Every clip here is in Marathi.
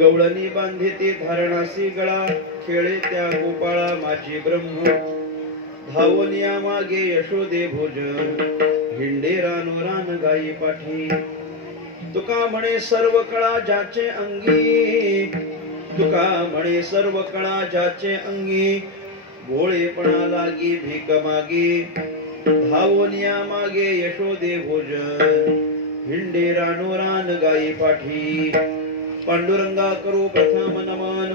गवळणी बांधिते धारणासी गळा, खेळे त्या गोपाळा माझी ब्रह्म, धावनिया मागे यशोदे भोजन, हिंडे रान गाई पाठी. तुका म्हणे सर्व कळा ज्याचे अंगी, तुका म्हणे सर्व कळा ज्याचे अंगी, भोळेपणा लागी भीक मागे, धावनिया मागे यशोदे भोजन, हिंडे रान गाई पाठी. पांडुरंगा करू प्रथम नमन,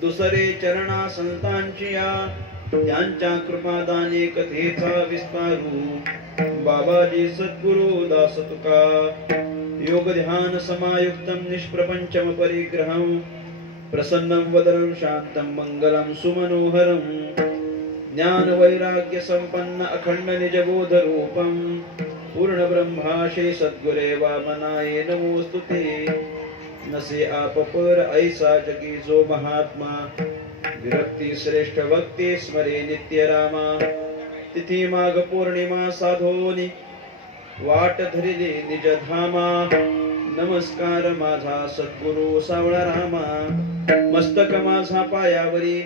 दुसरे चरणा संतांची या, त्यांच्या कृपादाने कथेचा विस्तारू, बाबाजी सद्गुरु दास तुका. योग ध्यान समायुक्तम निष्प्रपंचम परिग्रहम, प्रसन्नं वदनं शांतं मंगलं सुमनोहरं, ज्ञान वैराग्य संपन्न अखंड निजबोध रूपं, पूर्ण ब्रह्माशे सद्गुरे वामनाय नमोस्तुते. नसे आप पर ऐसा जगी जो महात्मा, विरक्ती श्रेष्ठ भक्ती स्मरे नित्य रामा तिथी माघ पौर्णिमा साधोनी वाट धरिली निज धामा नमस्कार माझा सद्गुरु सावळा रामा मस्तक माझा पायावरी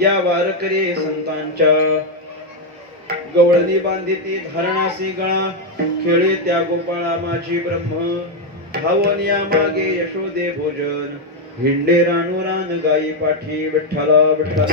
या वारकरी संतांच्या गवळणी बांधिती धारणासी गळा खेळे त्या गोपाळा माझी ब्रह्म भावनिया मागे यशोदे भोजन हिंडे रानोरान गाई पाठी विठ्ठला विठ्ठला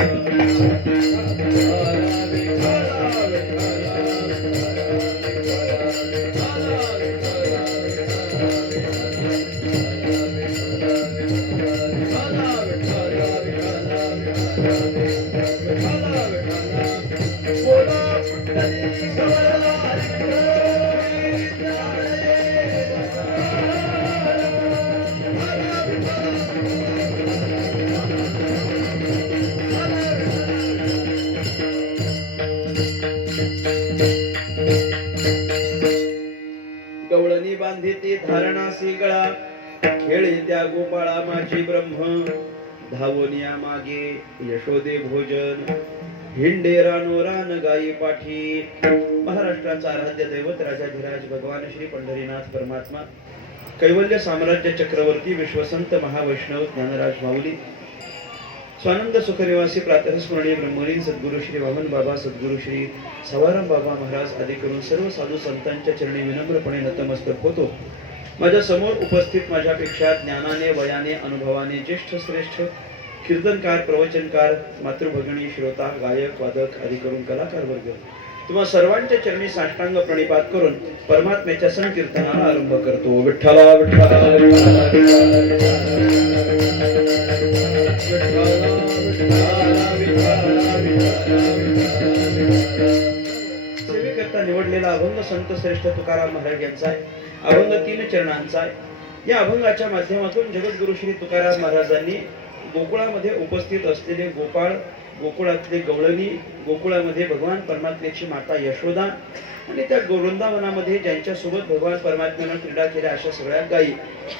गवळणी बांधिती धारणासी गळा खेळे त्या गोपाळा माझी ब्रह्म धावनिया मागे यशोदे भोजन हिंडे रानोरान गाई पाठी महाराष्ट्राचा आराध्य दैवत राजाधिराज भगवान श्री पंढरीनाथ परमात्मा कैवल्य साम्राज्य चक्रवर्ती विश्वसंत महावैष्णव ज्ञानराज माऊली स्वानंद सुखनिवासी प्रातःस्मरणीय ब्रह्मलीन सद्गुरु श्री वामन बाबा सद्गुरु श्री सवाराम बाबा महाराज आदी करून सर्व साधू संतांच्या चरणी विनम्रपणे नतमस्तक होतो. माझ्या समोर उपस्थित माझ्यापेक्षा ज्ञानाने वयाने अनुभवाने ज्येष्ठ श्रेष्ठ कीर्तनकार प्रवचनकार मातृभगिनी श्रोता गायक वादक आदी करून कलाकार वर्ग तुम्हा सर्वांच्या चरणी साष्टांग प्रणिपात करून परमात्म्याच्या संकीर्तनाला आरंभ करतो. विठ्ठला विठ्ठला सेवेकरता निवडलेला अभंग संत श्रेष्ठ तुकाराम महाराज यांचा आहे. अभंग 3 चरणांचा आहे. या अभंगाच्या माध्यमातून जगद्गुरु श्री तुकाराम महाराजांनी गोकुळामध्ये उपस्थित असलेले गोपाळ, गोकुळातले गवळणी, गोकुळामध्ये भगवान परमात्म्याची माता यशोदा आणि त्या वृंदावनामध्ये ज्यांच्या सोबत भगवान परमात्म्यानं क्रीडा केल्या अशा सगळ्या गायी,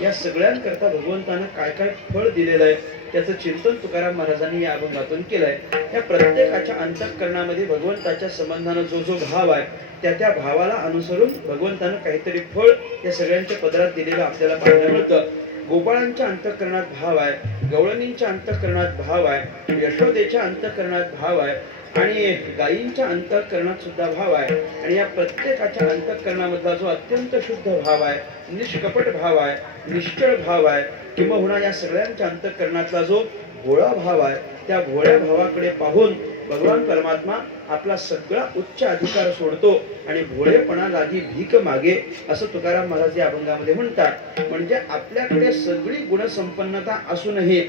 या सगळ्यांकरता भगवंतानं काय काय फळ दिलेलं आहे त्याचं चिंतन तुकाराम महाराजांनी या अभंगातून केलंय. या प्रत्येकाच्या अंतःकरणामध्ये भगवंताच्या संबंधानं जो जो भाव आहे त्या भावाला अनुसरून भगवंतानं काहीतरी फळ या सगळ्यांच्या पदरात दिलेलं आपल्याला पाहायला मिळतं. गोपाळांच्या अंतःकरणात भाव आहे, गवळणींच्या अंतःकरणात भाव आहे, यशोदेच्या अंतःकरणात भाव आहे आणि गायींच्या अंतःकरणात सुद्धा भाव आहे. आणि या प्रत्येकाच्या अंतःकरणामधला जो अत्यंत शुद्ध भाव आहे, निष्कपट भाव आहे, निश्चळ भाव आहे, किंबहुना या सगळ्यांच्या अंतःकरणातला जो भोळा भाव आहे, त्या भोळ्या भावाकडे पाहून भगवान परमात्मा आपला सगळा उच्च अधिकार सोडतो आणि भोळेपणा लागी भीक मागे असं तुकाराम महाराज या अभंगामध्ये म्हणतात. म्हणजे आपल्याकडे सगळी गुणसंपन्नता असूनही,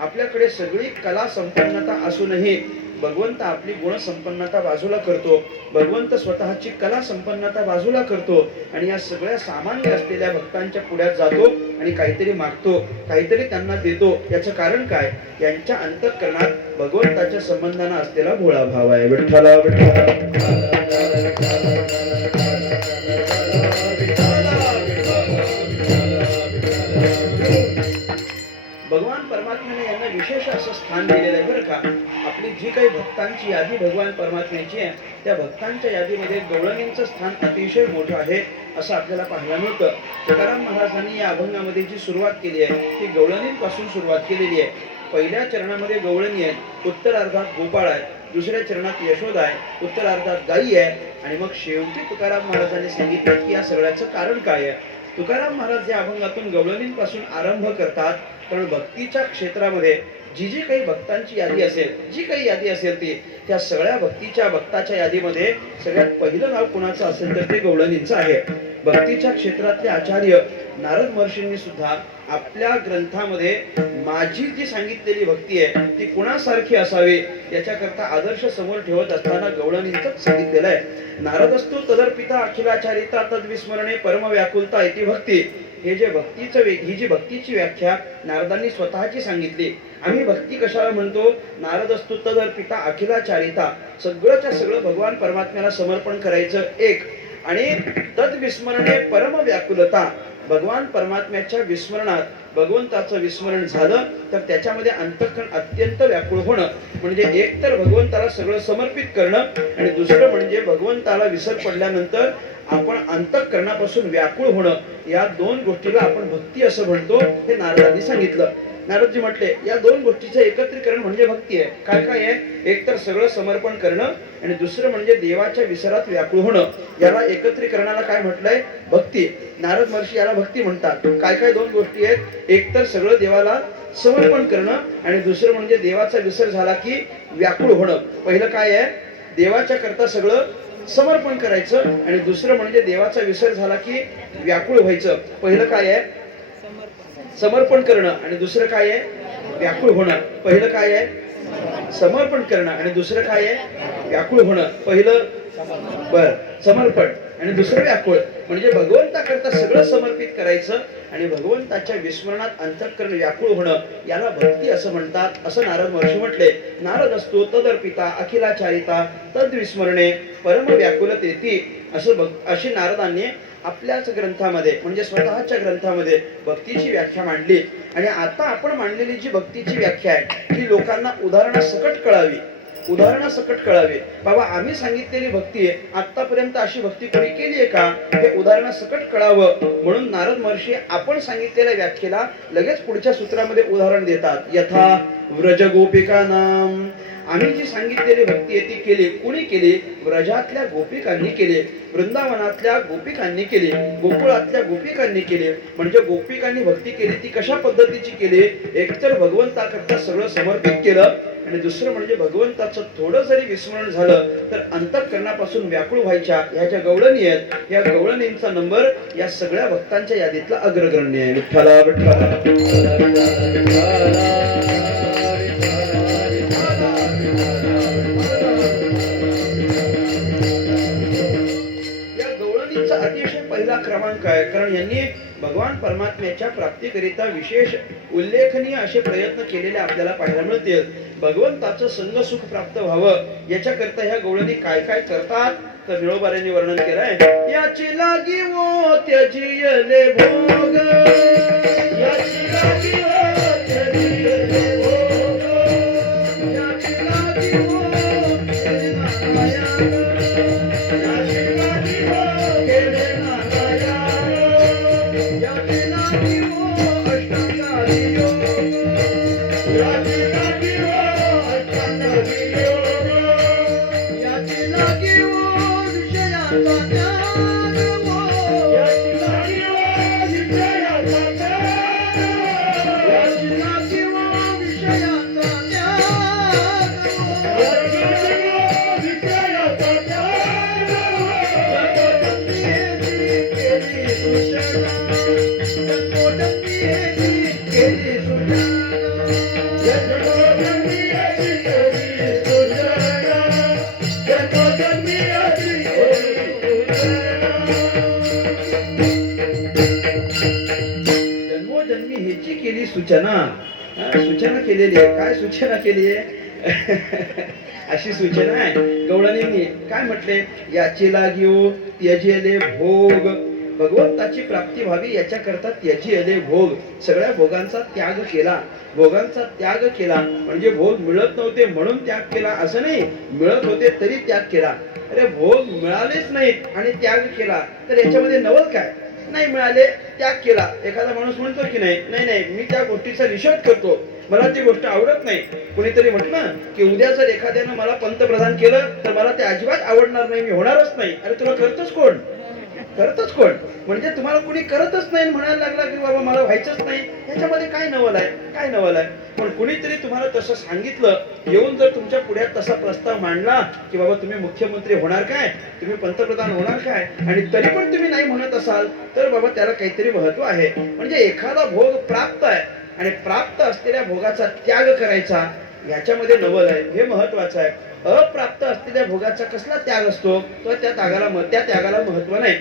आपल्याकडे सगळी कला संपन्नता असूनही भगवंत आपली गुणसंपन्नता बाजूला करतो, भगवंत स्वतःची कला संपन्नता बाजूला करतो आणि या सगळ्या सामान्य असलेल्या भक्तांच्या पुढ्यात जातो आणि काहीतरी मागतो, काहीतरी त्यांना देतो. याचं कारण काय? यांच्या अंतःकरणात भगवंताच्या संबंधाने असलेला भोळा भाव आहे. विठ्ठला विठ्ठला भगवान परमात्म्याने यांना विशेष असं स्थान दिलेलं आहे बरं का. आपली जी काही भक्तांची यादी भगवान परमात्म्याची आहे त्या भक्तांच्या यादीमध्ये गवळणींचं स्थान अतिशय मोठं आहे असं आपल्याला पाहायला मिळतं. तुकाराम महाराजांनी या अभंगामध्ये जी सुरुवात केली आहे ती गवळणींपासून सुरुवात केलेली आहे. पहिल्या चरणामध्ये गवळणी आहे, उत्तरार्धात गोपाळ आहे, दुसऱ्या चरणात यशोदा आहे, उत्तरार्धात गायी आहे आणि मग शेवटी तुकाराम महाराजांनी सांगितलं की या सगळ्याचं कारण काय आहे. तुकाराम महाराज या अभंगातून गवळणींपासून आरंभ करतात, कारण भक्तीच्या क्षेत्रामध्ये जी जी काही भक्तांची यादी असेल, जी काही यादी असेल ती त्या सगळ्या भक्ताच्या यादीमध्ये सगळ्यात पहिलं नाव कुणाचं असेल तर ते गवळणींचं आहे. भक्तीच्या क्षेत्रातले आचार्य नारद महर्षींनी सुद्धा आपल्या ग्रंथामध्ये माझी जी सांगितलेली भक्ती आहे ती कुणासारखी असावी याच्याकरता आदर्श समोर ठेवत असताना गवळणींचंच सांगितलेलं आहे. नारदस्तु तदर्पिता अखिलाचारिता तद्विस्मरणे परम व्याकुलता इति भक्ती. हे जे ही जी भक्तीची व्याख्या नारदांनी स्वतःची सांगितली. आम्ही भक्ती कशाला म्हणतो? नारदस्तु तदर्पिता अखिलाचारिता, सगळंच्या सगळं भगवान परमात्म्याला समर्पण करायचं एक, आणि तद्विस्मरणे परम व्याकुलता, भगवान परमात्म्याच्या विस्मरणात भगवंताचं विस्मरण झालं तर त्याच्यामध्ये अंतःकरण अत्यंत व्याकुळ होणं, म्हणजे एक तर भगवंताला सगळं समर्पित करणं आणि दुसरं म्हणजे भगवंताला विसर पडल्यानंतर आपण अंतःकरणापासून व्याकुळ होणं, या दोन गोष्टीला आपण भक्ती असं म्हणतो. हे नारदांनी सांगितलं. नारदजी म्हटले या दोन गोष्टीचं एकत्रीकरण म्हणजे भक्ती आहे. काय काय आहे? एक तर सगळं समर्पण करणं आणि दुसरं म्हणजे देवाच्या विसरात व्याकुळ होणं. याला एकत्रीकरणाला काय म्हटलंय? भक्ती. नारद महर्षी याला भक्ती म्हणतात. काय काय दोन गोष्टी आहेत? एक तर सगळं देवाला समर्पण करणं आणि दुसरं म्हणजे देवाचा विसर झाला की व्याकुळ होणं. पहिलं काय आहे? देवाच्या करता सगळं समर्पण करायचं आणि दुसरं म्हणजे देवाचा विसर झाला की व्याकुळ व्हायचं. पहिलं काय आहे? समर्पण करणं आणि दुसरं काय आहे? व्याकुळ होणं. पहिलं काय आहे? समर्पण करणं आणि दुसरं काय आहे? व्याकुळ होणं. पहिलं समर्पण आणि दुसरं व्याकुळ, म्हणजे भगवंताकरता सगळं समर्पित करायचं आणि भगवंताच्या विस्मरणात अंतःकरण व्याकुळ होणं, याला भक्ती असं म्हणतात, असं नारद महर्षी म्हटले. नारद असतो तदर्पिता अखिलाचारिता तद्विस्मरणे परम व्याकुलतेती, असं अशी नारदांनी आपल्याच ग्रंथामध्ये म्हणजे स्वतःच्या ग्रंथामध्ये भक्तीची व्याख्या मांडली. आणि आता आपण मांडलेली जी भक्तीची व्याख्या आहे ही लोकांना उदाहरणासकट कळावी. उदाहरणासकट कळावे. बाबा आम्ही सांगितलेली भक्ती आहे, आतापर्यंत अशी भक्ती कोणी केली आहे का, हे उदाहरणासकट कळावं म्हणून नारद महर्षी आपण सांगितलेल्या व्याख्येला लगेच पुढच्या सूत्रामध्ये उदाहरण देतात. यथा व्रज गोपिकानाम, आम्ही जी सांगितलेली भक्ती आहे ती केली. कुणी केली? व्रजातल्या गोपिकांनी केली, वृंदावनातल्या गोपिकांनी केली, गोकुळातल्या गोपिकांनी केली. म्हणजे गोपिकांनी भक्ती केली ती कशा पद्धतीची केली? एकतर भगवंताकरता सगळं समर्पित केलं आणि दुसरं म्हणजे भगवंताचं थोडं जरी विस्मरण झालं तर अंतःकरणापासून व्याकुळ व्हायच्या ह्या ज्या गवळणी आहेत, या गवळणींचा नंबर या सगळ्या भक्तांच्या यादीतला अग्रगण्य आहे. विठ्ठला अतिशय पहिला क्रमांक आहे, कारण यांनी भगवान परमात्म्याच्या प्राप्तीकरिता विशेष उल्लेखनीय असे प्रयत्न केलेले आपल्याला पाहायला मिळतील. भगवंताचं संग सुख प्राप्त व्हावं याच्याकरता ह्या गवळणी काय काय करतात तर मिळोबाऱ्यांनी वर्णन केलंय. याची लागी वो त्यजियले भोग, याची लागी वो त्यजियले भोग, याची लागी वो सूचना केलेली आहे. काय सूचना केली आहे? अशी सूचना आहे गवळणींनी. काय म्हटले? याची लागिओ त्यजियले भोग, भगवंताची प्राप्ती व्हावी याच्याकरता त्यजियले भोग, सगळ्या भोगांचा त्याग केला. भोगांचा त्याग केला म्हणजे भोग मिळत नव्हते म्हणून त्याग केला असं नाही, मिळत होते तरी त्याग केला. अरे भोग मिळालेच नाहीत आणि त्याग केला तर याच्यामध्ये नवल काय? नाही मिळाले त्याग केला. एखादा माणूस म्हणतो की नाही नाही नाही मी त्या गोष्टीचा निषेध करतो, मला ती गोष्ट आवडत नाही. कुणीतरी म्हटलं की उद्या जर एखाद्यानं मला पंतप्रधान केलं तर मला ते अजिबात आवडणार नाही, मी होणारच नाही. अरे तुला करतच कोण? करतच कोण? म्हणजे तुम्हाला कुणी करतच नाही म्हणायला लागला की बाबा मला व्हायचंच नाही, ह्याच्यामध्ये काय नवल आहे? काय नवल आहे? पण कुणीतरी तुम्हाला तसं सांगितलं, येऊन जर तुमच्या पुढ्यात तसा प्रस्ताव मांडला की बाबा तुम्ही मुख्यमंत्री होणार काय, तुम्ही पंतप्रधान होणार काय, आणि तरी पण तुम्ही नाही म्हणत असाल तर बाबा त्याला काहीतरी महत्व आहे. म्हणजे एखादा भोग प्राप्त आहे आणि प्राप्त असलेल्या भोगाचा त्याग करायचा, याच्यामध्ये नवल आहे, हे महत्वाचं आहे. अप्राप्त असलेल्या भोगाचा कसला त्याग असतो तर त्या त्यागाला महत्व नाही.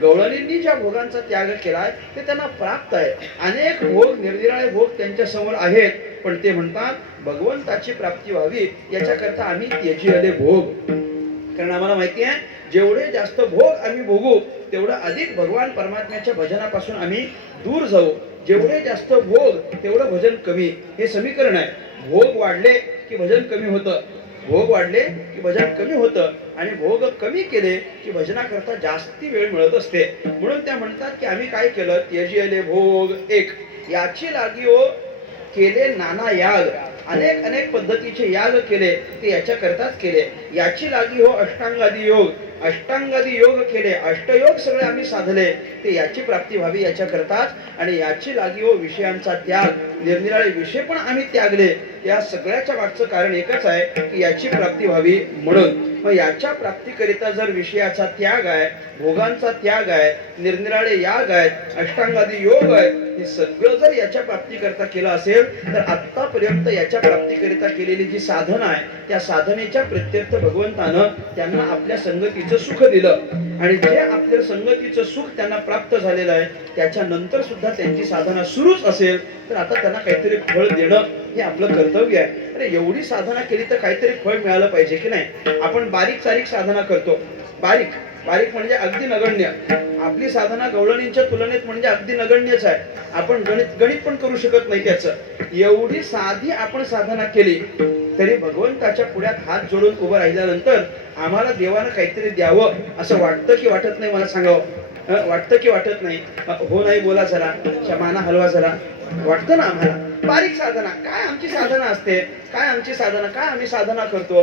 गवळणींनी ज्या भोगांचा त्याग केलाय ते त्यांना प्राप्त आहे. अनेक भोग, निरनिराळे भोग त्यांच्या समोर आहेत, पण ते म्हणतात भगवंताची प्राप्ती व्हावी याच्याकरता आम्ही त्यजियले भोग. कारण आम्हाला माहिती आहे जेवढे जास्त भोग आम्ही भोगू तेवढं अधिक भगवान परमात्म्याच्या भजनापासून आम्ही दूर जाऊ. जेवढे जास्त भोग तेवढं भजन कमी, हे समीकरण आहे. भोग वाढले की भजन कमी होतं, भोग वाढले की भजन कमी होतं, आणि भोग कमी केले की भजनाकरता जास्ती वेळ मिळत असते. म्हणून त्या म्हणतात की आम्ही काय केलं, त्यजिले भोग एक, याची लागी हो केले नाना याग. अनेक अनेक पद्धतीचे याग केले, ते याच्या करताच केले. याची लागी हो अष्टांगादी योग, अष्टांगादी योग केले, अष्टयोग सगळे आम्ही साधले, ते याची प्राप्ती व्हावी याच्या करताच. आणि याची लागी हो विषयांचा त्याग, निरनिराळे विषय पण आम्ही त्यागले. या सगळ्याच्या मागचं कारण एकच आहे की याची प्राप्ती व्हावी म्हणून. मग याच्या प्राप्तीकरिता जर विषयाचा त्याग आहे, भोगांचा त्याग आहे, निरनिराळे याग आहेत, अष्टांगादी योग आहेत, हे सगळं जर याच्या प्राप्तीकरिता केलं असेल तर आतापर्यंत याच्या प्राप्तीकरिता केलेली जी साधना आहे, त्या साधनेच्या प्रत्यर्थ भगवंतानं त्यांना आपल्या संगतीचं सुख दिलं. आणि जे आपल्या संगतीचं सुख त्यांना प्राप्त झालेलं आहे, त्याच्यानंतर सुद्धा त्यांची साधना सुरूच असेल तर आता त्यांना काहीतरी फळ देणं हे आपलं कर्तव्य आहे. अरे एवढी साधना केली तर काहीतरी फळ मिळालं पाहिजे की नाही. आपण बारीक सारीक साधना करतो, बारीक बारीक म्हणजे अगदी नगण्य. आपली साधना गवळणींच्या तुलनेत म्हणजे अगदी नगण्यच आहे. आपण गणित पण करू शकत नाही त्याचं. एवढी साधी आपण साधना केली तरी भगवंताच्या पुढ्यात हात जोडून उभं राहिल्यानंतर आम्हाला देवानं काहीतरी द्यावं असं वाटतं की वाटत नाही, मला सांगावं. वाटतं की वाटत नाही? हो नाही बोला जरा, माना हलवा जरा. वाटतं ना आम्हाला. बारीक साधना काय आमची साधना असते, काय आमची साधना, काय आम्ही साधना करतो.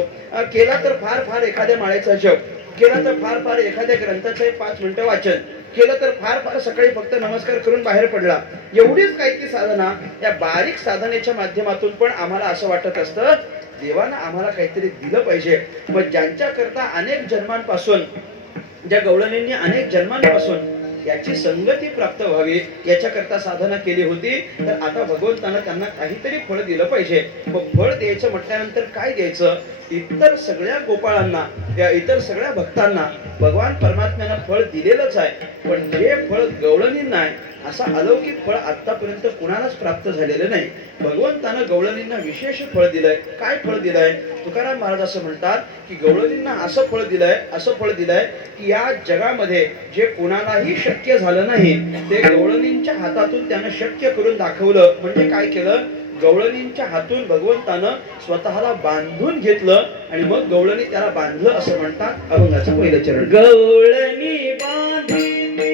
केला तर फार फार एखाद्या माळेचा जप, केला तर फार फार एखाद्या ग्रंथाचं 5 मिनिटं वाचन केलं, तर फार फार सकाळी फक्त नमस्कार करून बाहेर पडला, एवढीच काय ती साधना. या बारीक साधनेच्या माध्यमातून पण आम्हाला असं वाटत असतं देवानं आम्हाला काहीतरी दिलं पाहिजे. मग ज्यांच्या करता अनेक जन्मांपासून, ज्या गवळणींनी अनेक जन्मांपासून याची संगती प्राप्त व्हावी याच्याकरता साधना केली होती, तर आता भगवंतानं त्यांना काहीतरी फळ दिलं पाहिजे. मग फळ द्यायचं म्हटल्यानंतर काय द्यायचं? इतर सगळ्या गोपाळांना, त्या इतर सगळ्या भक्तांना भगवान परमात्म्यानं फळ दिलेलंच आहे, पण जे फळ गवळणींना आहे असा अलौकिक फळ आतापर्यंत कुणालाच प्राप्त झालेलं नाही. भगवंतानं गवळणींना विशेष फळ दिलंय. काय फळ दिलंय? तुकाराम महाराज असं म्हणतात की गवळणींना असं फळ दिलंय, असं फळ दिलंय की या जगामध्ये जे कुणालाही शक्य झालं नाही ते गवळणींच्या हातातून त्यानं शक्य करून दाखवलं. म्हणजे काय केलं? गवळणींच्या हातून भगवंतानं स्वतःला बांधून घेतलं आणि मग गवळणी त्याला बांधलं असं म्हणतात. अभंगाचं पहिलं चरण. गवळणी बांधिली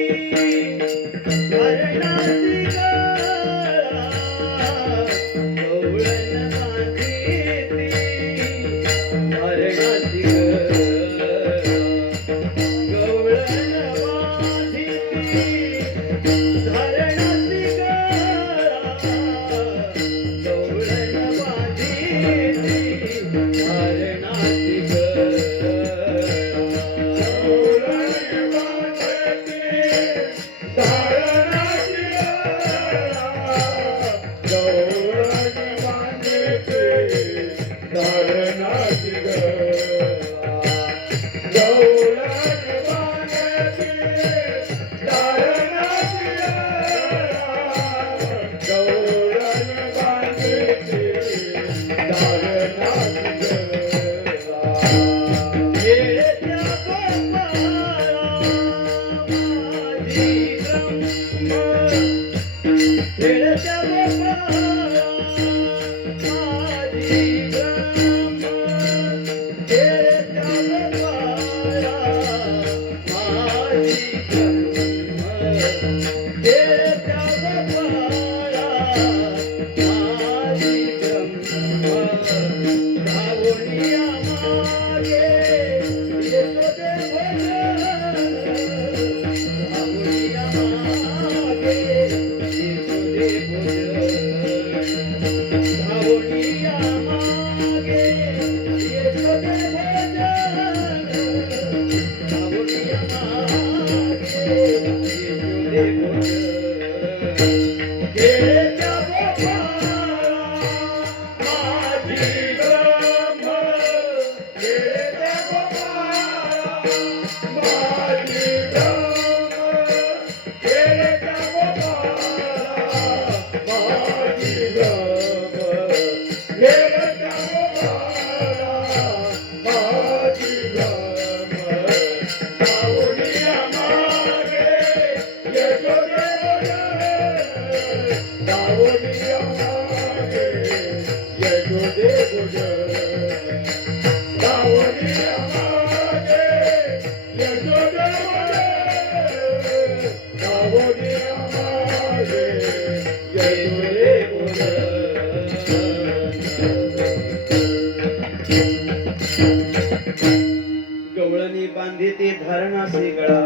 गवळणी बांधिती धारणासी गळा,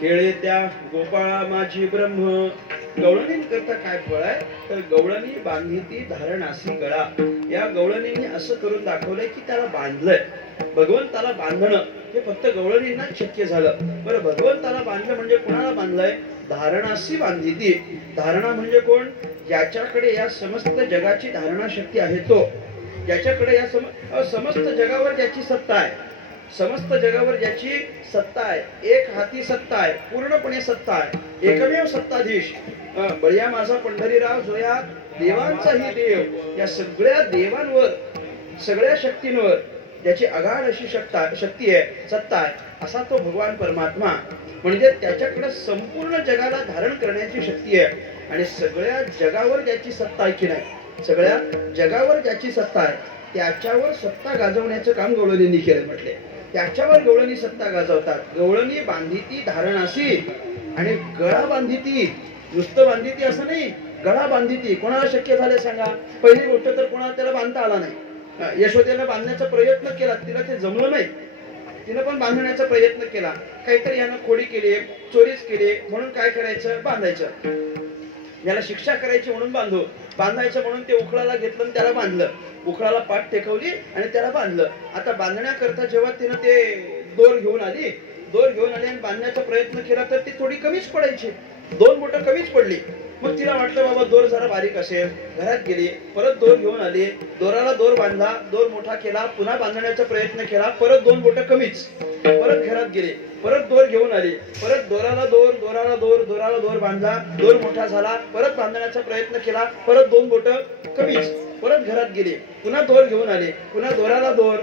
खेळे त्या गोपाळा माझी ब्रह्म. गवळणी करता काय फळ आहे तर गवळणी बांधिती धारणासी गळा. या गवळणीने असं करून दाखवलंय की त्याला बांधलंय. भगवंताला बांधणं हे फक्त गवळणींना शक्य झालं. बरं, भगवंताला बांधलं म्हणजे कोणाला बांधलंय? धारणासी बांधिती. धारणा म्हणजे कोण? ज्याच्याकडे या समस्त जगाची धारणा शक्ती आहे तो. ज्याच्याकडे या समस्त जगावर ज्याची सत्ता आहे, समस्त जगावर ज्याची सत्ता आहे, एक हाती सत्ता आहे, पूर्णपणे सत्ता आहे, एकमेव सत्ताधीश. बळ्या माझा पंढरीराव जो या देवांचाही देव, या सगळ्या देवांवर, सगळ्या शक्तींवर ज्याची अगाध अशी शक्ती आहे, सत्ता आहे, असा तो भगवान परमात्मा. म्हणजे त्याच्याकडे संपूर्ण जगाला धारण करण्याची शक्ती आहे. आणि सगळ्या जगावर ज्याची सत्ता आहे की नाही, सगळ्या जगावर ज्याची सत्ता आहे त्याच्यावर सत्ता गाजवण्याचं काम गवळणींनी केलं. म्हटले त्याच्यावर गवळणी सत्ता गाजवतात. गवळणी बांधिती धारणासी आणि गळा बांधिती. नुसतं बांधिती असं नाही, गळा बांधिती. कोणाला शक्य झालं सांगा? पहिली गोष्ट तर कोणाला त्याला बांधता आला नाही. यशोदेला बांधण्याचा प्रयत्न केला, तिला ते जमलं नाही. तिनं पण बांधण्याचा प्रयत्न केला, काहीतरी यानं खोडी केली, चोरीच केली, म्हणून काय करायचं? बांधायचं. याला शिक्षा करायची म्हणून बांधायचं म्हणून ते उखळाला घेतलं आणि त्याला बांधलं. उखळाला पाठ टेकवली आणि त्याला बांधलं. आता बांधण्याकरता जेव्हा तिनं ते दोर घेऊन आली आणि बांधण्याचा प्रयत्न केला तर ती थोडी कमीच पडायची, 2 बोटं कमीच पडली. मग तिला वाटलं बाबा दोर जरा बारीक असेल, घरात गेली, परत दोर घेऊन आली, दोराला दोर बांधला, दोर मोठा केला, पुन्हा बांधण्याचा प्रयत्न केला, परत 2 बोटं कमीच. परत घरात गेली, परत दोर घेऊन आली, परत दोराला दोर बांधला, दोर मोठा झाला, परत बांधण्याचा प्रयत्न केला, परत 2 बोटं कमीच. परत घरात गेली, पुन्हा दोर घेऊन आले, पुन्हा दोराला दोर.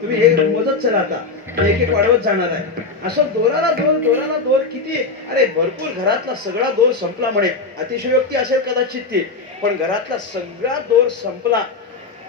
तुम्ही हे मोजत चला, आता एक वाढवत जाणार आहे. असं दोराला दोर किती? अरे भरपूर. घरातला सगळा दोर संपला म्हणे. अतिशयोक्ती असेल कदाचित ती, पण घरातला सगळा दोर संपला.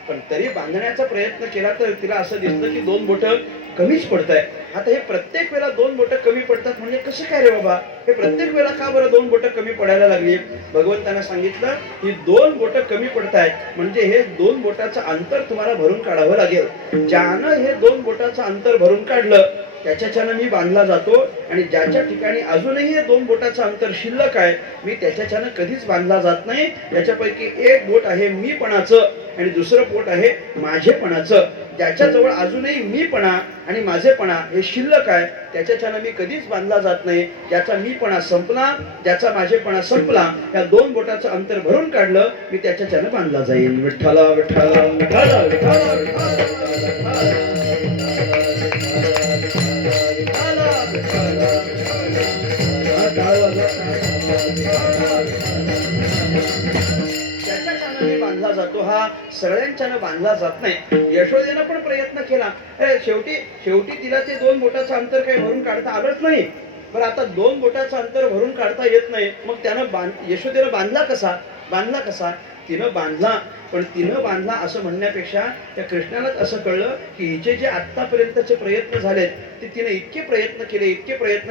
पण तरी बांधण्याचा प्रयत्न केला तर तिला असं दिसलं की 2 बोटं कमीच पडताय. आता हे प्रत्येक वेळेला 2 बोटं कमी पडतात म्हणजे कसं काय रे बाबा? हे प्रत्येक वेळेला का बरं 2 बोटं कमी पडायला लागली? भगवंतानं सांगितलं ही 2 बोटं कमी पडतायत म्हणजे हे 2 बोटाचं अंतर तुम्हाला भरून काढावं लागेल. ज्यानं हे 2 बोटाचं अंतर भरून काढलं त्याच्याच्यानं मी बांधला जातो. आणि ज्याच्या ठिकाणी अजूनही हे 2 बोटाचं अंतर शिल्लक आहे, मी त्याच्याच्यानं कधीच बांधला जात नाही. याच्यापैकी एक बोट आहे मीपणाचं आणि दुसरं बोट आहे माझेपणाचं. ज्याच्याजवळ अजूनही मीपणा आणि माझेपणा हे शिल्लक आहे त्याच्याच्यानं मी कधीच बांधला जात नाही. ज्याचा मीपणा संपला, ज्याचा माझेपणा संपला, या 2 बोटाचं अंतर भरून काढलं मी त्याच्याच्यानं बांधला जाईल. विठ्ठला विठ्ठला विठ्ठला विठ्ठला विठ्ठला. त्याच्याच्यानं बांधला जातो, हा सगळ्यांच्यानं बांधला जात नाही. यशोदेनं पण प्रयत्न केला, शेवटी तिला ते 2 बोटाचं अंतर काही भरून काढता आलंच नाही. बरं, आता 2 बोटाचं अंतर भरून काढता येत नाही, मग त्यानं यशोदेनं बांधला कसा? तिनं बांधला. पण तिनं बांधला असं म्हणण्यापेक्षा त्या कृष्णालाच असं कळलं की हिचे जे आतापर्यंतचे प्रयत्न झालेत ते तिने इतके प्रयत्न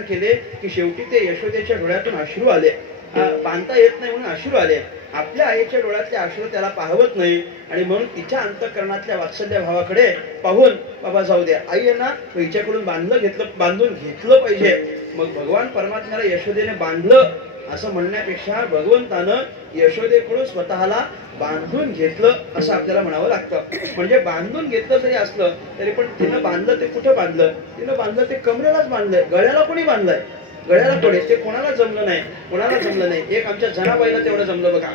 केले की शेवटी ते यशोदेच्या डोळ्यातून अश्रू आले. बांधता येत नाही म्हणून अश्रू आले. आपल्या आईच्या डोळ्यातले अश्रू त्याला पाहवत नाही आणि म्हणून तिच्या अंतःकरणातल्या वात्सल्य भावाकडे पाहून बाबा जाऊ द्या, आई आहे ना, हिच्याकडून बांधून घेतलं पाहिजे. मग भगवान परमात्म्याला यशोदेने बांधलं असं म्हणण्यापेक्षा भगवंतानं यशोदेकडून स्वतःला बांधून घेतलं असं आपल्याला म्हणावं लागतं. म्हणजे बांधून घेतलं जरी असलं तरी पण तिनं बांधलं ते कुठं बांधलं? तिनं बांधलं ते कमरेलाच बांधलंय. गळ्याला कोणी बांधलंय? गळ्याला कोणी? ते कोणाला जमलं नाही. एक आमच्या जनाबाईला तेवढं जमलं बघा.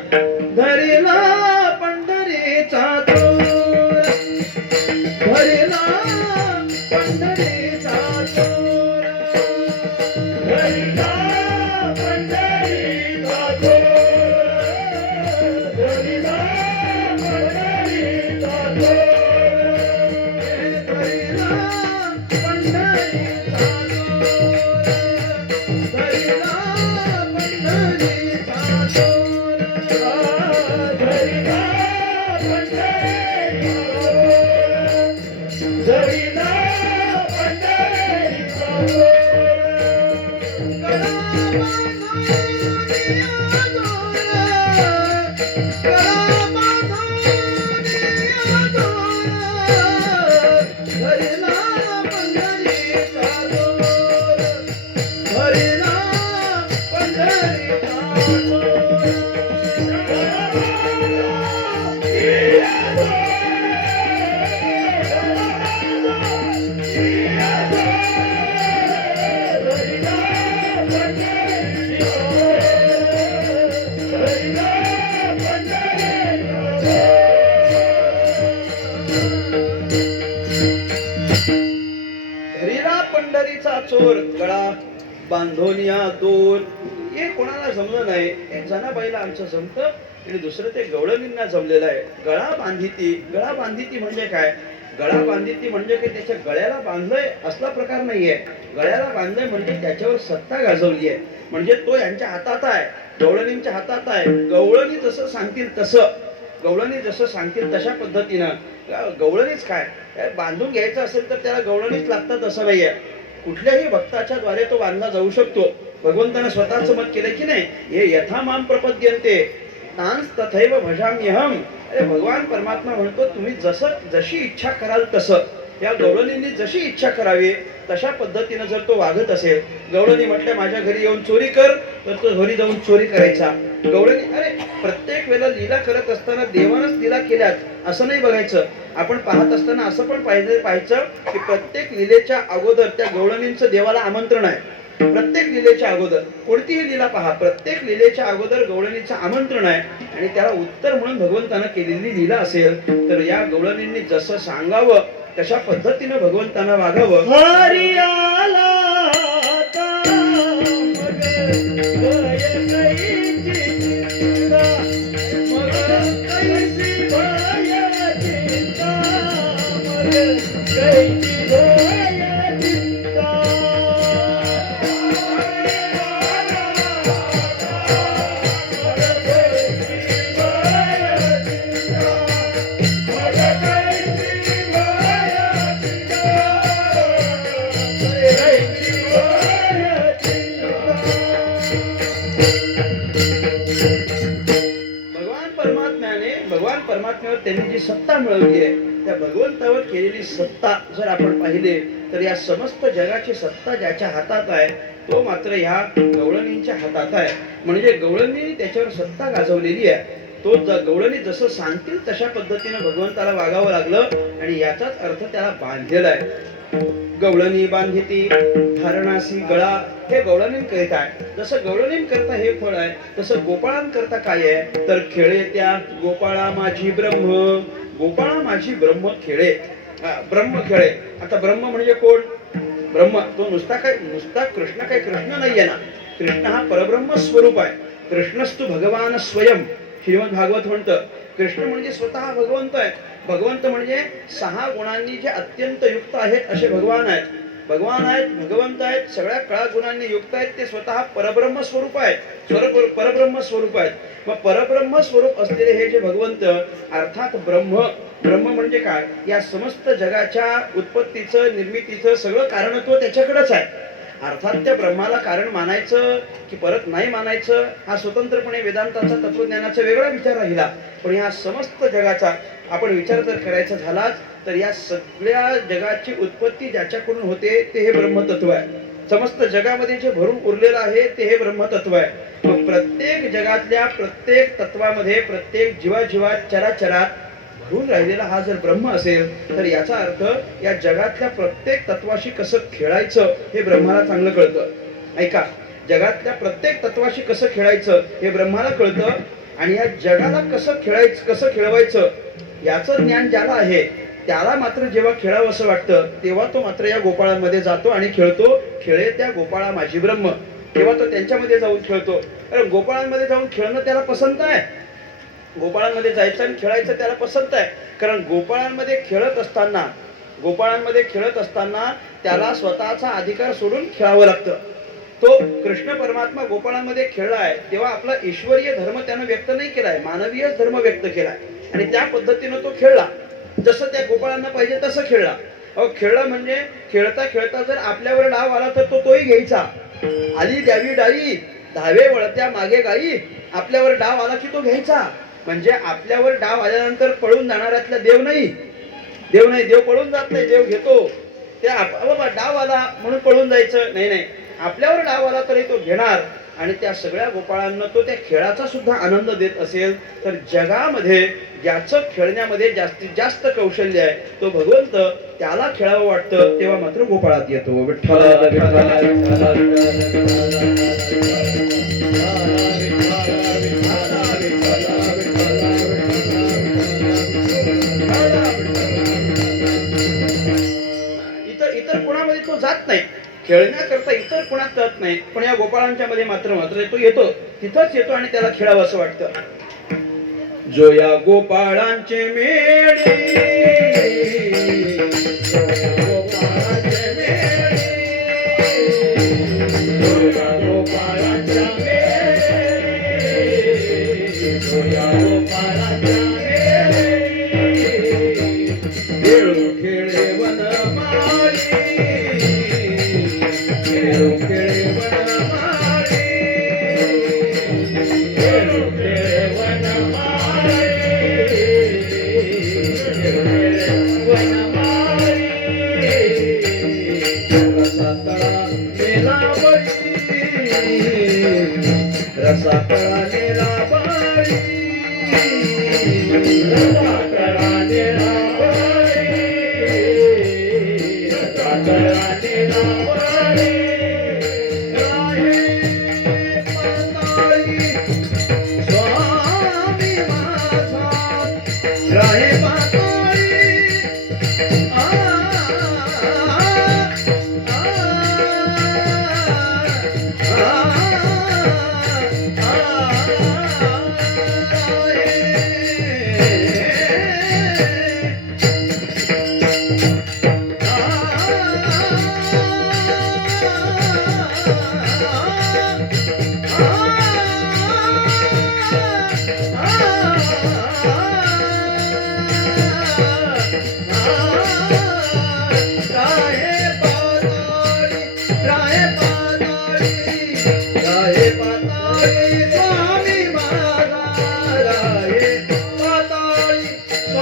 धरेला पंढरीचा चोर, धरेला पंढरीचा चोर, धरेला पंढरीचा चोर, धरेला पंढरीचा चोर, धरेला पंढरीचा पंढरीचा जोर, हरिनाम पंढरीचा हरिला पंढरीचा चोर, गळा बांधोनिया दोन. हे कोणाला जमलं नाही. एक जनाबाईला आमचं जमतं आणि दुसरं ते गवळणींना जमलेलं आहे. गळा बांधिती. गळा बांधिती म्हणजे काय? गळा बांधिती म्हणजे की त्याच्या गळ्याला बांधलंय असला प्रकार नाहीये. गळ्याला बांधलंय म्हणजे त्याच्यावर सत्ता गाजवली आहे. म्हणजे तो यांच्या हातात आहे, गवळणींच्या हातात आहे. गवळणी जसं सांगतील तसं, गवळणी जसं सांगतील तशा पद्धतीनं. गवळणीच काय बांधून घ्यायचं असेल तर त्याला गवळणीच लागतात असं नाहीये. कुठल्याही भक्ताच्या द्वारे तो बांधला जाऊ शकतो. भगवंतानं स्वतःच मत केलं की नाही, हे यथा माम प्रपद्यन्ते तांस तथैव भजाम्यहम. अरे भगवान परमात्मा म्हणतो तुम्ही जशी इच्छा कराल तसं. या गवळणींनी जशी इच्छा करावी तशा पद्धतीनं जर तो वागत असेल. गवळणी म्हटलं माझ्या घरी येऊन चोरी कर, तर तो घरी जाऊन चोरी करायचा. गवळणी अरे प्रत्येक वेळेला लीला करत असताना देवानच लीला केल्यात असं नाही बघायचं. आपण पाहत असताना असं पण पाहायचं की प्रत्येक लीलेच्या अगोदर त्या गवळणींचं देवाला आमंत्रण आहे. प्रत्येक लीलेच्या अगोदर कोणतीही लीला पहा, प्रत्येक लीलेच्या अगोदर गवळणीचं आमंत्रण आहे. आणि त्याला उत्तर म्हणून भगवंतानं केलेली लीला असेल तर या गवळणींनी जसं सांगावं तशा पद्धतीनं भगवंतानं वागावं. हरी आला आता मग गय कैची चिंता, मग कैसी भय चिंता, मग कैची भय चिंता. भगवान परमात्म्यावर त्यांनी जी सत्ता मिळवली आहे त्या भगवंतावर केलेली सत्ता जर आपण पाहिले तर या समस्त जगाची सत्ता ज्याच्या हातात आहे तो मात्र ह्या गवळणींच्या हातात आहे. म्हणजे गवळणी त्याच्यावर सत्ता गाजवलेली आहे. तो गवळणी जसं सांगतील तशा पद्धतीने भगवंताला वागावं लागलं आणि याचाच अर्थ त्याला बांधलेला आहे. गवळणी बांधिती धारणासी गळा. हे गवळणींकरिता आहे. जसं गवळणींकरता हे फळ आहे तसं गोपाळांकरता काय आहे तर खेळे त्या गोपाळा माझी ब्रह्म. गोपाळा माझी ब्रह्म खेळे. ब्रह्म खेळे. आता ब्रह्म म्हणजे कोण? ब्रह्म तो नुसता कृष्ण काय कृष्ण नाहीये ना. कृष्ण हा परब्रह्म स्वरूप आहे. कृष्णस्तु भगवान स्वयं. श्रीमद भागवत म्हणतं कृष्ण म्हणजे स्वतः भगवंत आहे. भगवंत म्हणजे 6 गुणांनी जे अत्यंत युक्त आहेत असे भगवान आहेत. भगवान आहेत, भगवंत आहेत, सगळ्या कळा गुणांनी युक्त आहेत. ते स्वतः परब्रह्म स्वरूप आहेत. परब्रह्म स्वरूप आहेत. मग परब्रह्म स्वरूप असलेले हे जे भगवंत अर्थात ब्रह्म. ब्रह्म म्हणजे काय? या समस्त जगाच्या उत्पत्तीचं निर्मितीचं सगळं कारणत्व त्याच्याकडेच आहे. अर्थात त्या ब्रह्माला कारण मानायचं की परत नाही मानायचं हा स्वतंत्रपणे वेदांताचा तत्वज्ञानाचा वेगळा विचार राहिला. पण या समस्त जगाचा आपण विचार जर करायचा झालाच तर या सगळ्या जगाची उत्पत्ती ज्याच्याकडून होते ते हे ब्रह्मतत्व आहे. समस्त जगामध्ये जे भरून उरलेलं आहे ते हे ब्रह्मतत्व आहे. मग प्रत्येक जगातल्या प्रत्येक तत्वामध्ये प्रत्येक जीवाजीवात चराचरात भरून राहिलेला हा जर ब्रह्म असेल तर याचा अर्थ या जगातल्या प्रत्येक तत्वाशी कसं खेळायचं हे ब्रह्माला चांगलं कळतं. ऐका, जगातल्या प्रत्येक तत्वाशी कसं खेळायचं हे ब्रह्माला कळतं आणि या जगाला कसं खेळवायचं याचं ज्ञान ज्याला आहे त्याला मात्र जेव्हा खेळावं असं वाटतं तेव्हा तो मात्र या गोपाळांमध्ये जातो आणि खेळतो. खेळे त्या गोपाळा माझी ब्रह्म. तेव्हा तो त्यांच्यामध्ये जाऊन खेळतो. अरे गोपाळांमध्ये जाऊन खेळणं त्याला पसंत आहे. गोपाळांमध्ये जायचं आणि खेळायचं त्याला पसंत आहे. कारण गोपाळांमध्ये खेळत असताना त्याला स्वतःचा अधिकार सोडून खेळावं लागतं. तो कृष्ण परमात्मा गोपाळांमध्ये खेळलाय तेव्हा आपला ईश्वरीय धर्म त्यानं व्यक्त नाही केलाय, मानवीय धर्म व्यक्त केलाय आणि त्या पद्धतीनं तो खेळला. जसं त्या गोपाळांना पाहिजे तसं खेळला. खेळला म्हणजे खेळता खेळता जर आपल्यावर डाव आला तर तोही घ्यायचा. आली द्यावी डाळी धावे वळत्या मागे गाई. आपल्यावर डाव आला की तो घ्यायचा. म्हणजे आपल्यावर डाव आल्यानंतर पळून जाणाऱ्यातला देव नाही. देव पळून जात नाही, देव घेतो. त्या बाबा डाव आला म्हणून पळून जायचं नाही, नाही. आपल्यावर डाव आला तरी तो घेणार आणि त्या सगळ्या गोपाळांना तो त्या खेळाचा सुद्धा आनंद देत असेल तर जगामध्ये ज्याचं खेळण्यामध्ये जास्तीत जास्त कौशल्य आहे तो भगवंत त्याला खेळावं वाटतं तेव्हा मात्र गोपाळात येतो. विठ्ठल इतर इतर कोणामध्ये तो जात नाही, खेळण्याकरता इतर कोणात जात नाही, पण या गोपाळांच्या मध्ये मात्र मात्र तो येतो, तिथंच येतो आणि त्याला खेळावं असं वाटतं. जो या गोपाळांचे मेळे, गोपाळांचे मेळे, जो या गोपाळांच्या मेळे, जो या गोपाळांच्या मेळे, खेळू खेळे वनमाळी, खेळू खेळे वनमाळी, खेळू खेळे वनमाळी, खेळू खेळे वनमाळी, रसातळा नेलावळी, रसातळा नेलावळी, रसातळा नेलावळी, रसातळा नेलावळी, राहे पाताळी स्वामी माझा, राहे पाताळी आ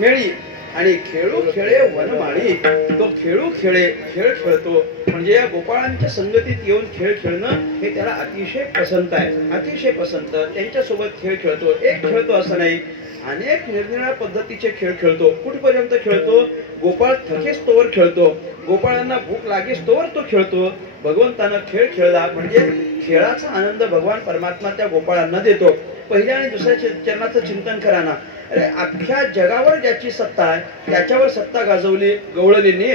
मेळी आणि खेळू खेळे वनमाळी, तो खेळू खेळे खेळ खेळतो म्हणजे या गोपाळांच्या संगतीत येऊन खेळ खेळणं हे त्याला अतिशय पसंत आहे, अतिशय पसंत. त्यांच्यासोबत खेळ खेळतो, एक खेळतो असं नाही, अनेक निरनिराळ्या पद्धतीचे खेळ खेळतो. कुठपर्यंत खेळतो? गोपाळ थकेस तोवर खेळतो, गोपाळांना भूक लागेस तोवर तो खेळतो. भगवंतानं खेळ खेळला म्हणजे खेळाचा आनंद भगवान परमात्मा त्या गोपाळांना देतो. पहिल्या आणि दुसऱ्या चरणाचं चिंतन करा ना. अरे अख्ख्या जगावर ज्याची सत्ता आहे त्याच्यावर सत्ता गाजवली गवळणींनी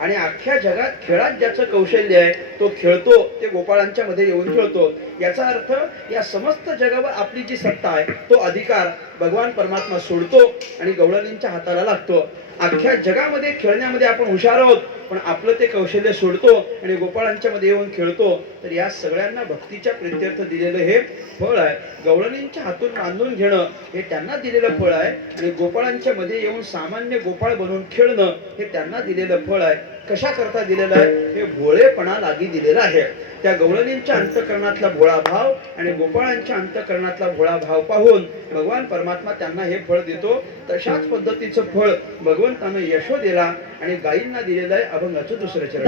आणि अख्ख्या जगात खेळात ज्याचं कौशल्य आहे तो खेळतो, ते गोपाळांच्या मध्ये येऊन खेळतो. याचा अर्थ या समस्त जगावर आपली जी सत्ता आहे तो अधिकार भगवान परमात्मा सोडतो आणि गवळणींच्या हाताला लागतो. अख्ख्या जगामध्ये खेळण्यामध्ये आपण हुशार आहोत पण आपलं ते कौशल्य सोडतो आणि गोपाळांच्या मध्ये येऊन खेळतो. तर या सगळ्यांना भक्तीच्या प्रित्यर्थ दिलेलं हे फळ आहे. गवळणींच्या हातून बांधून घेणं हे त्यांना दिलेलं फळ आहे आणि गोपाळांच्या मध्ये येऊन सामान्य गोपाळ बनवून खेळणं हे त्यांना दिलेलं फळ आहे. कशा करता दिलेलं आहे? हे भोळेपणा लागी दिलेला आहे. त्या गवळणींच्या अंतःकरणातला भोळा भाव आणि गोपाळांच्या अंतःकरणातला भोळा भाव पाहून भगवान परमात्मा त्यांना हे फळ देतो. तशाच पद्धतीचं फळ भगवंतानं यशोदेला आणि गायींना दिलेलं आहे. अभंगाचं दुसरं चरण.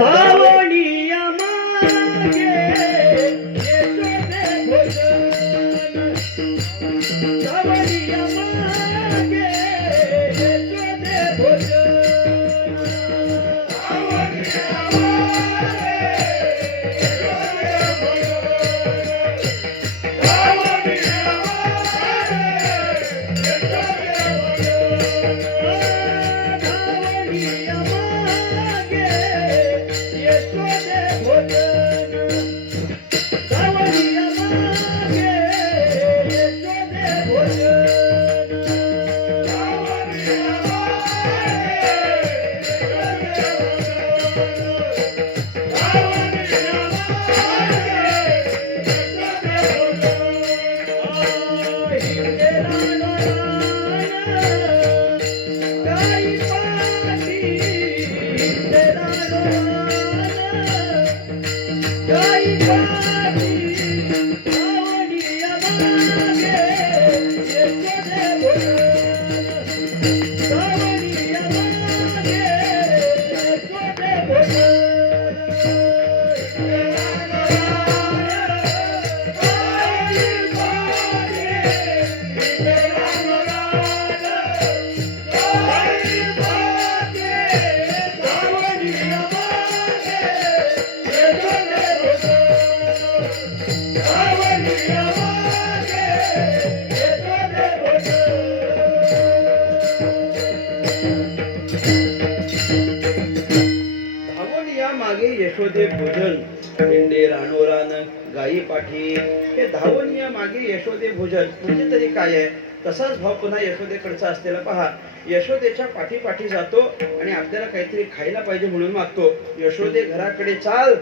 यशोदे भोजन हिंडे रानोरान गायी पाठी, हे धावून या मागे यशोदे भोजन म्हणजे तरी काय आहे. तसाच भाव पुन्हा यशोदेकडचा असलेला पहा. यशोदेच्या पाठी पाठी जातो आणि आपल्याला काहीतरी खायला पाहिजे म्हणून मागतो. यशोदे घराकडे चाल,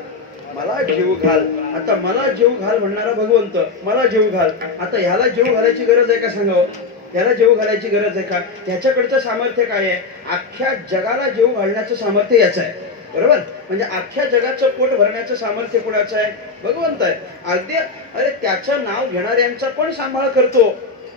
मला जीव घाल. आता मला जीव घाल म्हणणारा भगवंत, मला जीव घाल. आता ह्याला जीव घालायची गरज आहे का सांगावं? ह्याला जीव घालायची गरज आहे का? ह्याच्याकडचं सामर्थ्य काय आहे? अख्ख्या जगाला जीव घालण्याचं सामर्थ्य याचं आहे, बरोबर. म्हणजे अख्ख्या जगाचं पोट भरण्याचं सामर्थ्य कोणाचं आहे? भगवंत आहे. अगदी अरे त्याचं नाव घेणाऱ्यांचा पण सांभाळ करतो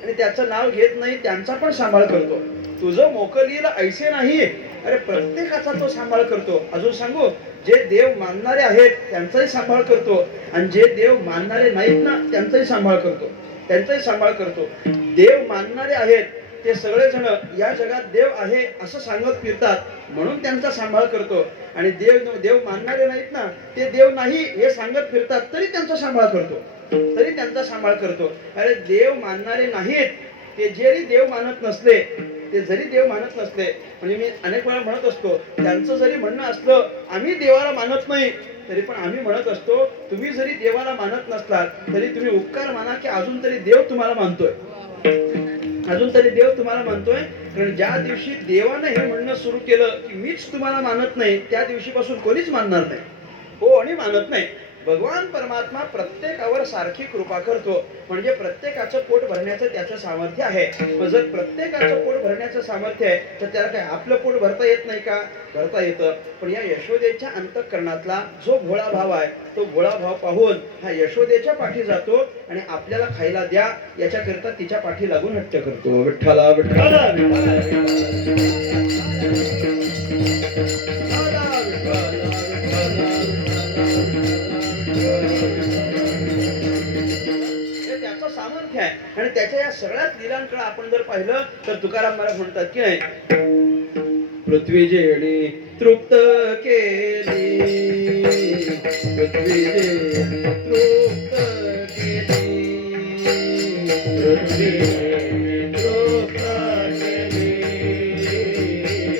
आणि त्याचं नाव घेत नाही त्यांचा पण सांभाळ करतो. तुझं मोकलीला ऐसे नाही, अरे प्रत्येकाचा तो सांभाळ करतो. अजून सांगू, जे देव मानणारे आहेत त्यांचाही सांभाळ करतो आणि जे देव मानणारे नाहीत ना त्यांचाही सांभाळ करतो, त्यांचाही सांभाळ करतो. देव मानणारे आहेत ते सगळेजण या जगात देव आहे असं सांगत फिरतात म्हणून त्यांचा सांभाळ करतो, आणि देव मानणारे नाहीत ना ते देव नाही हे सांगत फिरतात तरी त्यांचा सांभाळ करतो, तरी त्यांचा सांभाळ करतो. अरे देव मानणारे नाहीत ते जरी देव मानत नसले, ते जरी देव मानत नसले, म्हणजे मी अनेक वेळा म्हणत असतो त्यांचं जरी म्हणणं असलं आम्ही देवाला मानत नाही तरी पण आम्ही म्हणत असतो तुम्ही जरी देवाला मानत नसलात तरी तुम्ही उपकार माना की अजून तरी देव तुम्हाला मानतोय, अजून तरी देव तुम्हाला मानतोय. कारण ज्या दिवशी देवानं हे म्हणणं सुरू केलं की मीच तुम्हाला मानत नाही, त्या दिवशीपासून कोणीच मानणार नाही, हो आणि मानत नाही. भगवान परमात्मा प्रत्येकावर सारखी कृपा करतो, म्हणजे प्रत्येकाचं पोट भरण्याचं त्याचं सामर्थ्य आहे. पण जर प्रत्येकाचं पोट भरण्याचं सामर्थ्य आहे तर त्याला काय आपलं पोट भरता येत नाही का? भरता येतं. पण या यशोदेच्या अंतःकरणातला जो भोळा भाव आहे तो भोळा भाव पाहून हा यशोदेच्या पाठी जातो आणि आपल्याला खायला द्या याच्याकरता तिच्या पाठी लागून हट्ट करतो. विठ्ठला विठ्ठला सामर्थ्य आहे. आणि त्याच्या या सगळ्याच लीलांकडे आपण जर पाहिलं तर तुकाराम महाराज म्हणतात की नाही, पृथ्वी जेणी तृप्त केली, पृथ्वी जेणी तृप्त केली, पृथ्वी जेणी तृप्त केली,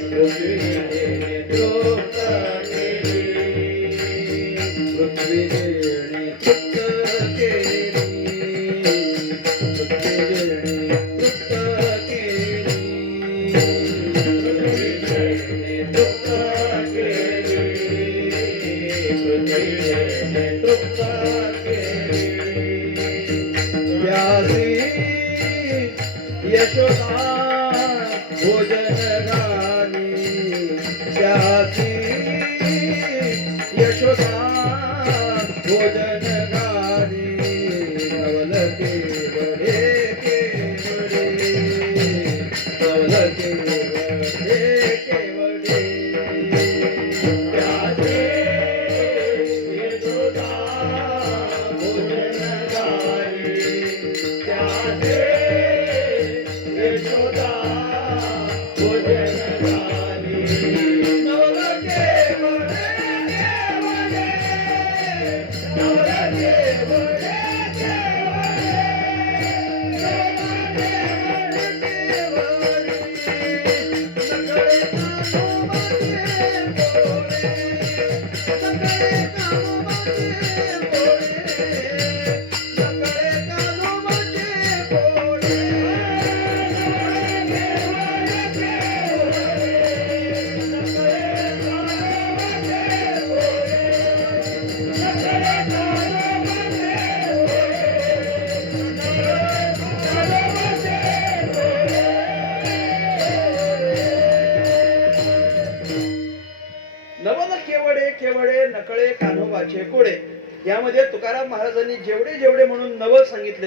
पृथ्वी जेणी तृप्त केली, पृथ्वी जेणी तृप्त केली, यशोदा भोजन घाली, त्याची यशोदा भोजन घाली, नवल केवळे केवळे, नवल केवळे केवळे, त्याची यशोदा भोजन घाली, त्याची यशोदा भोजन घाली, नवल केवळे केवळे, नवल केवळे केवळे नकळे कान्होबाचे कोडे. यामध्ये तुकाराम महाराजांनी जेवढे जेवढे म्हणून नवल सांगितले,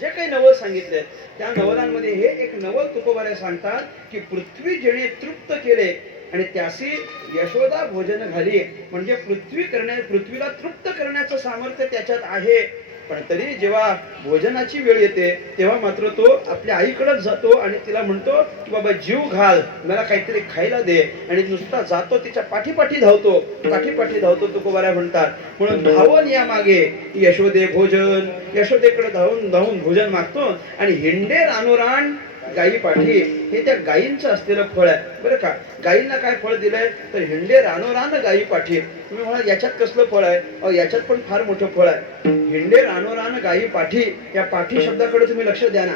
जे काही नवल सांगितले त्या नवलांमध्ये हे एक नवल तुकोबारे सांगतात की पृथ्वी जेणे तृप्त केले आणि त्यासी यशोदा भोजन घाली, म्हणजे पृथ्वीला तृप्त करण्याचं सामर्थ्य त्याच्यात आहे. पण तरी जेव्हा भोजनाची वेळ येते तेव्हा मात्र तो आपल्या आईकडेच जातो आणि तिला म्हणतो की बाबा जीव घाल, मला काहीतरी खायला दे, आणि नुसता जातो तिच्या पाठीपाठी धावतो, पाठीपाठी धावतो तुकोबाऱ्या म्हणतात. म्हणून धावून या मागे यशोदे भोजन, यशोदेकडे धावून धावून भोजन मागतो आणि हिंडे रानोरान गायी पाठी हे त्या गायींचं असलेलं फळ आहे बरं का. गायींना काय फळ दिलंय तर हिंडे रानोरान गायी पाठी. तुम्ही म्हणाल याच्यात कसलं फळ आहे? अहो याच्यात पण फार मोठं फळ आहे. हिंडे रानोरान गायी पाठी, या पाठी शब्दाकडे तुम्ही लक्ष द्या ना.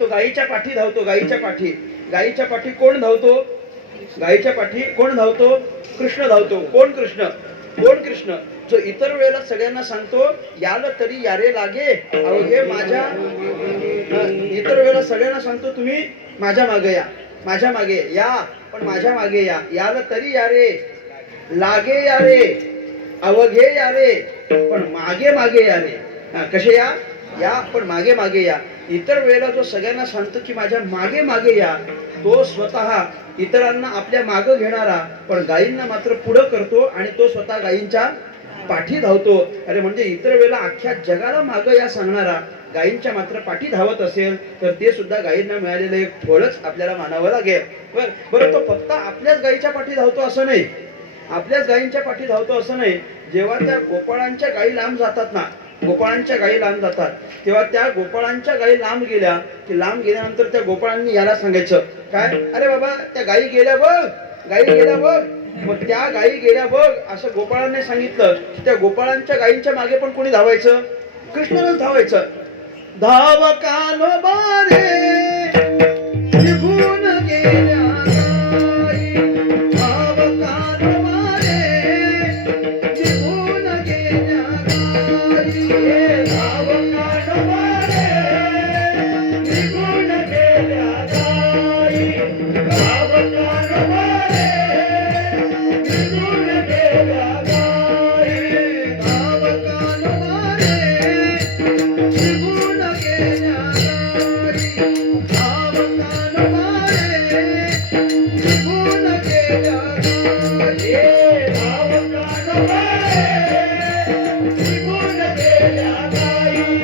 तो गायीच्या पाठी धावतो. गायीच्या पाठी, गायीच्या पाठी कोण धावतो? गायीच्या पाठी कोण धावतो? कृष्ण धावतो. कोण कृष्ण? कोण कृष्ण? जो इतर वेळेला सगळ्यांना सांगतो याल तरी यारे लागे अवघे माझ्या, इतर वेळेला सगळ्यांना सांगतो तुम्ही माझ्या मागे या, माझ्या मागे या, पण माझ्या मागे या. याल तरी यारे लागे यारे अवघे यारे पण मागे मागे यारे. कसे या? या पण मागे मागे या. इतर वेळेला जो सगळ्यांना सांगतो की माझ्या मागे मागे या, तो स्वतः इतरांना आपल्या मागं घेणारा पण गायींना मात्र पुढं करतो आणि तो स्वतः गायींच्या पाठी धावतो. अरे म्हणजे इतर वेळेला अख्ख्या जगाला मागं या सांगणारा गायींच्या मात्र पाठी धावत असेल तर ते सुद्धा गायींना मिळालेलं एक फळच आपल्याला मानावं लागेल. बरं तो फक्त आपल्याच गायीच्या पाठी धावतो असं नाही, आपल्याच गायींच्या पाठी धावतो असं नाही. जेव्हा त्या गोपाळांच्या गायी लांब जातात ना, गोपाळांच्या गायी लांब जातात तेव्हा त्या गोपाळांच्या गायी लांब गेल्या की लांब गेल्यानंतर त्या गोपाळांनी याला सांगायचं काय, अरे बाबा त्या गायी गेल्या बघ, गायी गेल्या बघ. मग त्या गायी गेल्या बघ असं गोपाळांनी सांगितलं. त्या गोपाळांच्या गायींच्या मागे पण कोणी धावायचं? कृष्णानंच धावायचं. धाव कान्होबा रे निघून गेल्या गायी, धाव कान्होबा रे निघून गेल्या गायी, धाव कान्होबा रे निघून गेल्या गायी, धाव कान्होबा रे निघून गेल्या गायी, धाव कान्होबा रे निघून गेल्या गायी, धाव कान्होबा रे निघून गेल्या गायी, धाव कान्होबा रे निघून गेल्या गायी, धाव कान्होबा रे निघून गेल्या गायी.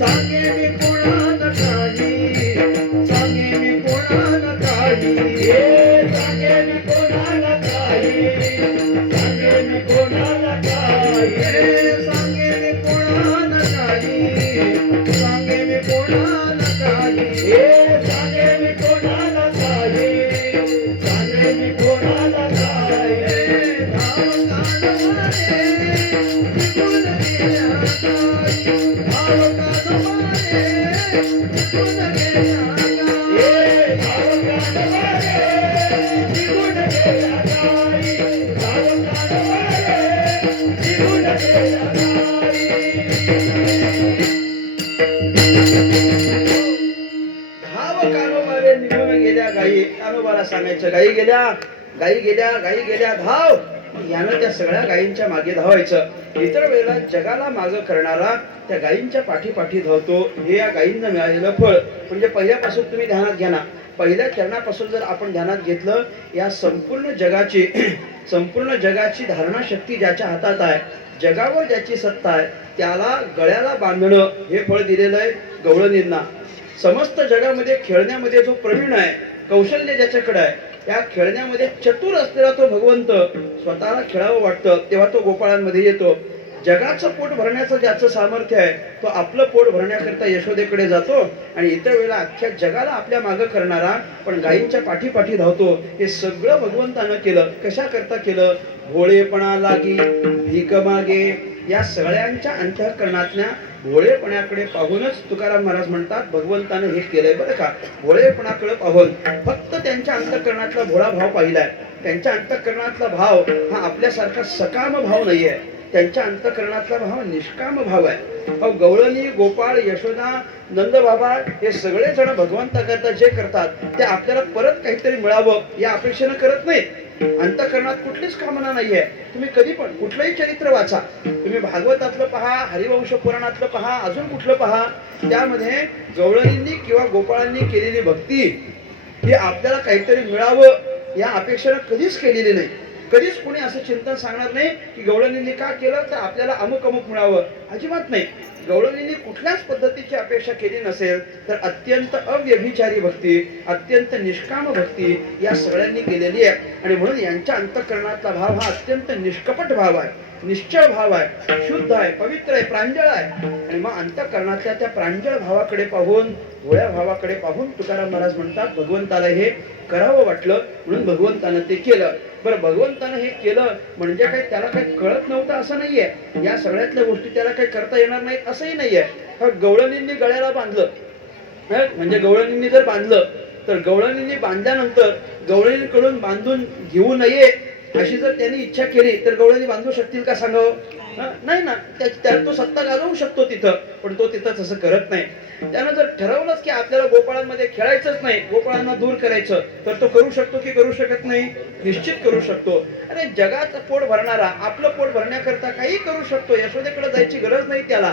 सांगे मी कोणाला काही, सांगे मी कोणाला काही, सांगे मी कोणाला काही, सांगे मी कोणाला काही, सांगे मी कोणाला काही, सांगे मी कोणाला काही, सांगे मी कोणाला काही, सांगे मी कोणाला काही. धाव कान्होबा रे निघून गेल्या गायी, धाव कान्होबा रे निघून गेल्या गायी, धाव कान्होबा रे निघून गेल्या गायी. धाव कान्होबा रे निघून गेल्या गायी. कान्होबाला सांगायचं गायी गेल्या, गायी गेल्या, गायी गेल्या, धाव. यानं त्या सगळ्या गायींच्या मागे धावायचं. इतर वेळेला जगाला मागं करणारा त्या गायींच्या पाठी पाठी धावतो. हे या गायींना मिळालेलं फळ. म्हणजे पहिल्यापासून तुम्ही ध्यानात घ्या ना, पहिल्या चरणापासून जर आपण ध्यानात घेतलं, या संपूर्ण जगाची संपूर्ण जगाची धारणा शक्ती ज्याच्या हातात आहे, जगावर ज्याची सत्ता आहे, त्याला गळ्याला बांधणं हे फळ दिलेलं आहे गवळणींना. समस्त जगामध्ये खेळण्यामध्ये जो प्रवीण आहे, कौशल्य ज्याच्याकडे आहे, त्या खेळण्यामध्ये चतुर असलेला तो भगवंत स्वतःला खेळावं वाटतं तेव्हा तो गोपाळांमध्ये येतो. जगाचं पोट भरण्याचं ज्याचं सामर्थ्य आहे तो आपलं पोट भरण्याकरता यशोदेकडे जातो आणि इतर वेळेला अख्ख्या जगाला आपल्या मागं करणारा पण गायींच्या पाठी पाठी धावतो. हे सगळं भगवंतानं केलं. कशा करता केलं? भोळेपणा लागी भीक मागे. या सगळ्यांच्या अंतःकरणातल्या भोळेपणाकडे पाहूनच तुकाराम महाराज म्हणतात भगवंतानं हे केलंय बरं का. भोळेपणाकडे पाहून फक्त त्यांच्या अंतःकरणातला भोळा भाव पाहिलाय. त्यांच्या अंतःकरणातला भाव हा आपल्यासारखा सकाम भाव नाहीये. त्यांच्या अंतःकरणातला भाव निष्काम भाव आहे. अहो गवळणी, गोपाळ, यशोदा, नंद बाबा हे सगळे जण भगवंताकरता जे करतात ते आपल्याला परत काहीतरी मिळावं या अपेक्षेनं करत नाही. अंतःकरणात कुठलीच कामना नाहीये. तुम्ही कधी पण कुठलंही चरित्र वाचा, तुम्ही भागवतातलं पहा, हरिवंश पुराणातलं पहा, अजून कुठलं पहा, त्यामध्ये गवळणींनी किंवा गोपाळांनी केलेली भक्ती ही आपल्याला काहीतरी मिळावं या अपेक्षेनं कधीच केलेली नाही. कधीच कोणी असं चिंतन सांगणार नाही की गवळणींनी का केलं तर आपल्याला अमुक अमुक मिळावं. अजिबात नाही. गवळणींनी कुठल्याच पद्धतीची अपेक्षा केली नसेल तर अत्यंत अव्यभिचारी भक्ती, अत्यंत निष्काम भक्ती या सगळ्यांनी केलेली आहे. आणि म्हणून यांच्या अंतःकरणातला भाव हा अत्यंत निष्कपट भाव आहे. निश्चळ भाव आहे, शुद्ध आहे, पवित्र आहे, प्रांजळ आहे. आणि मग अंतःकरणातल्या त्या प्रांजळ भावाकडे पाहून, भोळ्या भावाकडे पाहून तुकाराम महाराज म्हणतात भगवंताला हे करावं वाटलं म्हणून भगवंतानं ते केलं. बरं, भगवंतानं हे केलं म्हणजे काय त्याला काही कळत नव्हतं असं नाहीये. या सगळ्यातल्या गोष्टी त्याला काही करता येणार नाहीत असंही नाहीये. गवळणींनी गळ्याला बांधलं, म्हणजे गवळणींनी जर बांधलं तर गवळणींनी बांधल्यानंतर गवळणीकडून बांधून घेऊ नये अशी जर त्यांनी इच्छा केली तर गवळणी बांधू शकतील का सांगावं? नाही ना. त्यात तो सत्ता गाजवू शकतो तिथं, पण तो तिथं तसं करत नाही. त्यानं जर ठरवलंच की आपल्याला गोपाळांमध्ये खेळायचंच नाही, गोपाळांना दूर करायचं, तर तो करू शकतो की करू शकत नाही? निश्चित करू शकतो. अरे जगाचं पोट भरणारा आपलं पोट भरण्याकरता काही करू शकतो. यशोदेकडे जायची गरज नाही त्याला.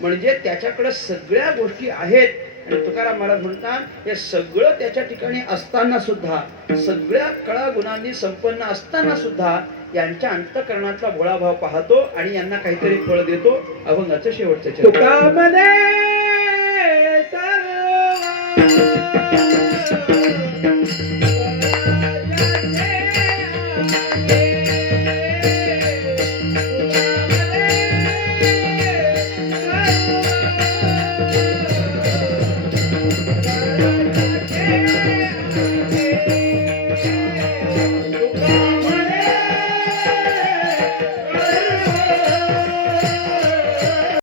म्हणजे त्याच्याकडे सगळ्या गोष्टी आहेत. आणि तुकाराम महाराज म्हणतात हे सगळं त्याच्या ठिकाणी असताना सुद्धा, सगळ्या कळा गुणांनी संपन्न असताना सुद्धा यांच्या अंतःकरणातला भोळा भाव पाहतो आणि यांना काहीतरी फळ देतो. अभंगाचं शेवटचं चरण. तुका म्हणे सर्व